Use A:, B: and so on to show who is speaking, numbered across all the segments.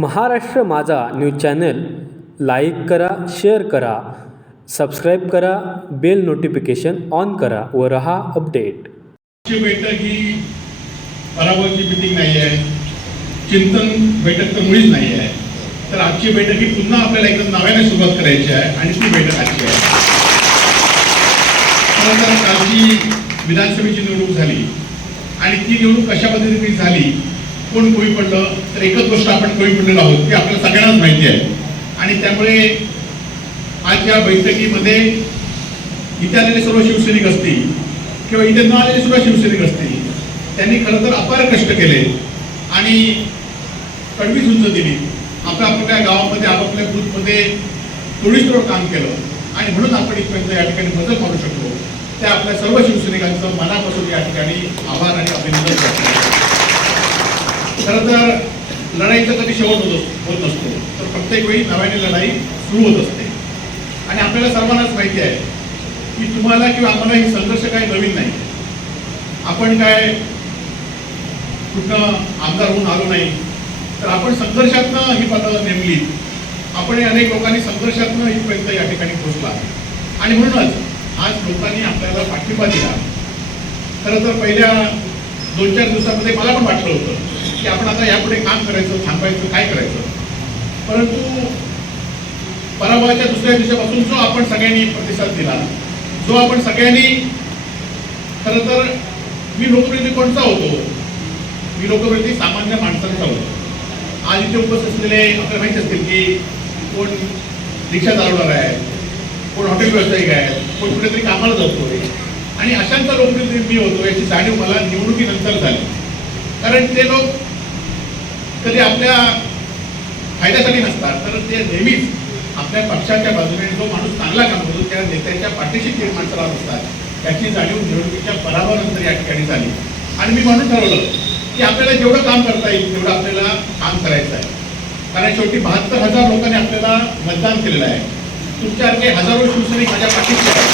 A: महाराष्ट्र माझा news channel like करा share करा सबस्क्राईब करा बेल नोटिफिकेशन ऑन करा व रहा अपडेट.
B: बैठक ही पराभवाची मिटिंग नाही आहे. चिंतन बैठक तर मुळीच नाही आहे. तर आजची बैठक ही पुन्हा आपल्याला एकदम नव्याने सुरुवात करायची आहे आणि ती बैठक आजची आहे. तर कालची विधानसभेची निवडणूक झाली आणि ती निवडणूक कशा पद्धतीने झाली कोण कोळी पडलं तर एकच गोष्ट आपण कोळी पडलेलो आहोत ती आपल्याला सगळ्यांनाच माहिती आहे. आणि त्यामुळे आज या बैठकीमध्ये इथे आलेले सर्व शिवसैनिक असतील किंवा इथे न आलेले सुद्धा शिवसैनिक असतील त्यांनी खरं तर अपार कष्ट केले आणि कडवी झुंज दिली. आपल्या आपल्या गावामध्ये आपापल्या बूथमध्ये थोडं काम केलं आणि म्हणून आपण इथपर्यंत या ठिकाणी मदत करू शकलो. त्या आपल्या सर्व शिवसैनिकांचं मनापासून या ठिकाणी आभार आणि अभिनंदन. खरं तर लढाईचा कधी शेवट होत होत नसतो. तर प्रत्येक वेळी नव्याने लढाई सुरू होत असते. आणि आपल्याला सर्वांनाच माहिती आहे की तुम्हाला किंवा आम्हाला ही संघर्ष काही नवीन नाही. आपण काय कुठनं आमदार होऊन आलो नाही. तर आपण संघर्षातनं ही पदं नेमली. आपण अनेक लोकांनी संघर्षातनं इथपर्यंत या ठिकाणी पोहोचला. आणि म्हणूनच आज लोकांनी आपल्याला पाठिंबा दिला. खरं तर पहिल्या दोन चार दिवसामध्ये मला पण वाटलं होतं. की आपण आता यापुढे काम करायचं थांबायचं काय करायचं? परंतु पराभवाच्या दुसऱ्या दिवसापासून जो आपण सगळ्यांनी प्रतिसाद दिला जो आपण सगळ्यांनी खरं तर मी लोकप्रतिनिधी कोणता होतो? मी लोकप्रतिनिधी सामान्य माणसांचा होतो. आज इथे उपस्थित असलेले आपल्याला माहिती असतील की कोण रिक्षा चालवणार आहे कोण हॉटेल व्यावसायिक आहे कोण कुठेतरी कामाला जातोय. आणि अशांचा लोकप्रतिनिधी मी होतो याची जाणीव मला निवडणुकीनंतर झाली. कारण ते लोक कधी आपल्या फायद्यासाठी नसतात तर ते नेहमीच आपल्या पक्षाच्या बाजूने जो माणूस चांगला काम करतो त्या नेत्याच्या पाठीशी ते माणसं राहत असतात त्याची जाणीव निवडणुकीच्या पराभवानंतर या ठिकाणी झाली. आणि मी म्हणून ठरवलं की आपल्याला जेवढं काम करता येईल तेवढं आपल्याला काम करायचं आहे. कारण शेवटी बहात्तर हजार लोकांनी आपल्याला मतदान केलेलं आहे. तुमच्यासारखे हजारो शिवसैनिक माझ्या पाठीशी आहेत.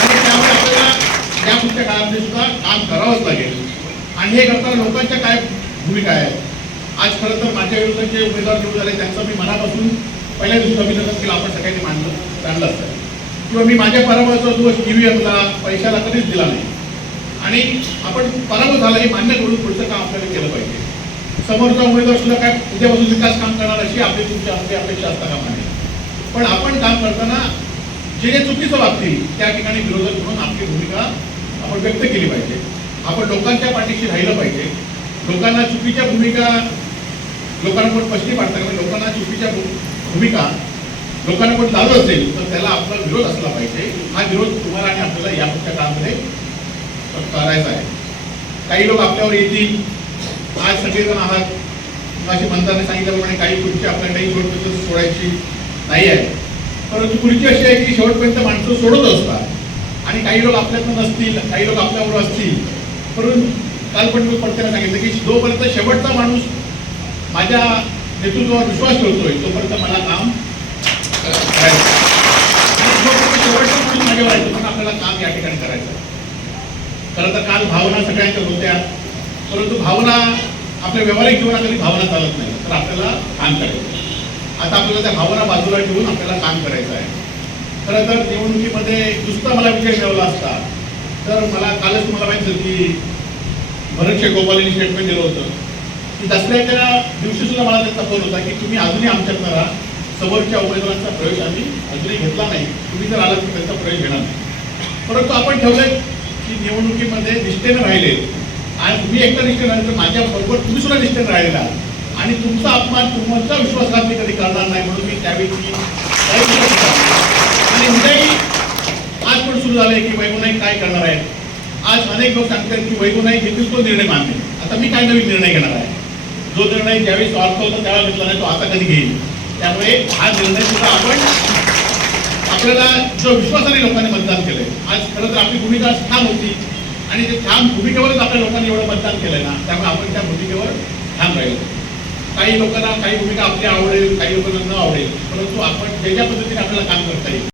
B: आणि त्यामुळे आपल्याला या पुढच्या काळामध्ये सुद्धा काम करावंच लागेल. आणि हे करताना लोकांच्या काय भूमिका आहे आज खरं तर माझ्या विरुद्ध जे उमेदवार निवडून झाले त्यांचं मी मनापासून पहिल्या दिवशी अभिनंदन केलं. आपण सगळ्यांनी मानलं जाणलं असतं. किंवा मी माझ्या पराभवाचा दोष ईव्हीएमला पैशाला कधीच दिला नाही. आणि आपण पराभव झाला हे मान्य करून पुढचं काम आपल्याला केलं पाहिजे. समोरचा उमेदवार सुद्धा काय उद्यापासून विकास काम करणार अशी आपली तुमच्या आपली अपेक्षा असता कामा नये पण आपण काम करताना जे जे चुकीचं वागतील त्या ठिकाणी विरोधक म्हणून आपली भूमिका आपण व्यक्त केली पाहिजे. आपण लोकांच्या पाठीशी राहिलं पाहिजे. लोकांना चुकीच्या भूमिका लोकांना कोण पश्चिम पाडता कारण लोकांना चुकीच्या भू- भूमिका लोकांना कोण चालू असेल तर त्याला आपला विरोध असला पाहिजे. हा विरोध तुम्हाला आणि आपल्याला या पुढच्या काळामध्ये करायचा आहे. काही लोक आपल्यावर येतील. आज सगळेजण आहात. अशी मंत्र्यांनी सांगितल्याप्रमाणे काही पुढची आपल्याकडे शेवटपर्यंत सोडायची नाही आहे. परंतु खुर्ची अशी आहे की शेवटपर्यंत माणसं सोडत असतात. आणि काही लोक आपल्यातून नसतील काही लोक आपल्याबरोबर असतील. परंतु काल पण मी पडताना सांगितलं की जोपर्यंत शेवटचा माणूस माझ्या नेतृत्वावर विश्वास ठेवतोय तोपर्यंत मला काम करायचं. आणि व्हायचं पण माझ्यावर आहे आपल्याला काम या ठिकाणी करायचं. आहे. खरं तर काल भावना सगळ्यांच्या होत्या परंतु भावना आपल्या व्यावहारिक जीवनात भावना चालत नाही. तर आपल्याला काम करायचं आता आपल्याला त्या भावना बाजूला ठेवून आपल्याला काम करायचं आहे. खरं तर निवडणुकीमध्ये नुसता मला विजय मिळवला असता तर मला कालच तुम्हाला माहिती की भरत गोपाल यांनी स्टेटमेंट दिलं होतं. की दसऱ्याच्या दिवशी सुद्धा मला त्यांचा फोन होता की तुम्ही अजूनही आमच्याकडनं राहा समोरच्या उमेदवारांचा प्रवेश आम्ही अजूनही घेतला नाही. तुम्ही जर आलात तर त्यांचा प्रवेश घेणार नाही. परंतु आपण ठेवलंय की निवडणुकीमध्ये निष्ठेनं राहिले. आणि तुम्ही एकटा निष्ठेनं राहिले तर माझ्या बरोबर तुम्ही सुद्धा निष्ठेनं राहिलेला. आणि तुमचा अपमान तुमचा विश्वासघात मी कधी करणार नाही म्हणून मी त्यावेळी आणि उद्याही आज पण सुरू झालंय की वैगुनाई काय करणार आहेत आज अनेक लोक सांगतात की वैगुनाई घेतील तो निर्णय मानते आता मी काय नवीन निर्णय घेणार आहे? जो निर्णय ज्यावेळी स्वार्थ होता त्यावेळेला घेतला नाही तो आता कधी घेईल त्यामुळे हा निर्णय सुद्धा आपण आपल्याला जो विश्वासाने लोकांनी मतदान केलंय आज खरं तर आपली भूमिका ठाम होती आणि ते ठाम भूमिकेवरच आपल्या लोकांनी एवढं मतदान केलंय ना त्यामुळे आपण त्या भूमिकेवर ठाम राहिलो. काही लोकांना काही भूमिका आपली आवडेल काही लोकांना न आवडेल परंतु आपण ज्या पद्धतीने आपल्याला काम करता येईल.